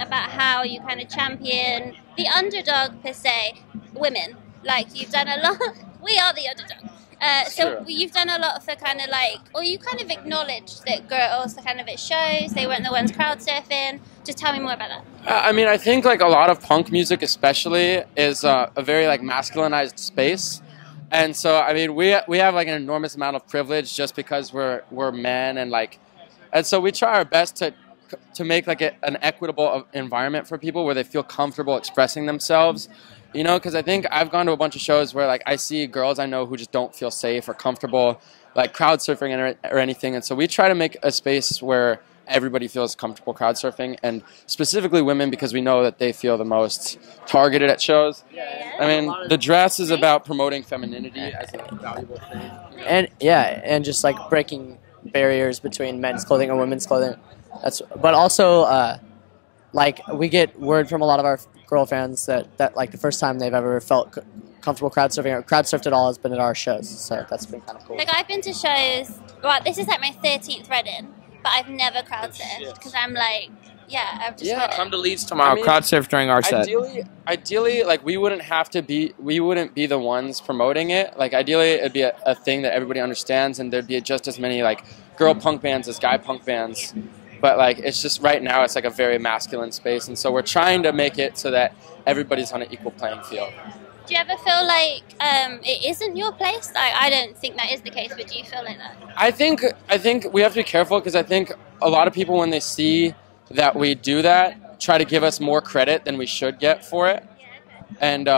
about how you kind of champion the underdog per se, women. Like you've done a lot. We are the underdog. So you've done a lot for kind of like, or you kind of acknowledged that girls are kind of at shows, they weren't the ones crowd surfing. Just tell me more about that. I mean, I think like a lot of punk music especially is a very like masculinized space. And so, I mean, we have like an enormous amount of privilege just because we're men and so we try our best to make like an equitable environment for people where they feel comfortable expressing themselves. You know, because I think I've gone to a bunch of shows where like I see girls I know who just don't feel safe or comfortable like crowd surfing or anything. And so we try to make a space where everybody feels comfortable crowd surfing, and specifically women because we know that they feel the most targeted at shows. I mean, the dress is about promoting femininity as a valuable thing. And just like breaking barriers between men's clothing and women's clothing. But also like we get word from a lot of our girl fans that like the first time they've ever felt comfortable crowd surfing or crowd surfed at all has been at our shows, so that's been kind of cool. Like I've been to shows, well, this is like my 13th Reading, but I've never crowd surfed because I'm like, I've just come to Leeds tomorrow, crowd surf during our set. Ideally, like we wouldn't be the ones promoting it. Like ideally it'd be a thing that everybody understands, and there'd be just as many like girl punk bands as guy punk bands. But like it's just right now it's like a very masculine space, and so we're trying to make it so that everybody's on an equal playing field. Do you ever feel like it isn't your place? I don't think that is the case, but do you feel like that? I think we have to be careful because I think a lot of people when they see that we do that try to give us more credit than we should get for it, and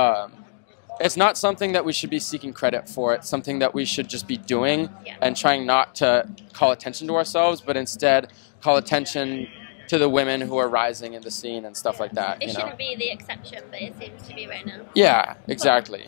it's not something that we should be seeking credit for. It's something that we should just be doing and trying not to call attention to ourselves, but instead call attention to the women who are rising in the scene and stuff like that. It shouldn't be the exception, but it seems to be right now. Yeah, exactly.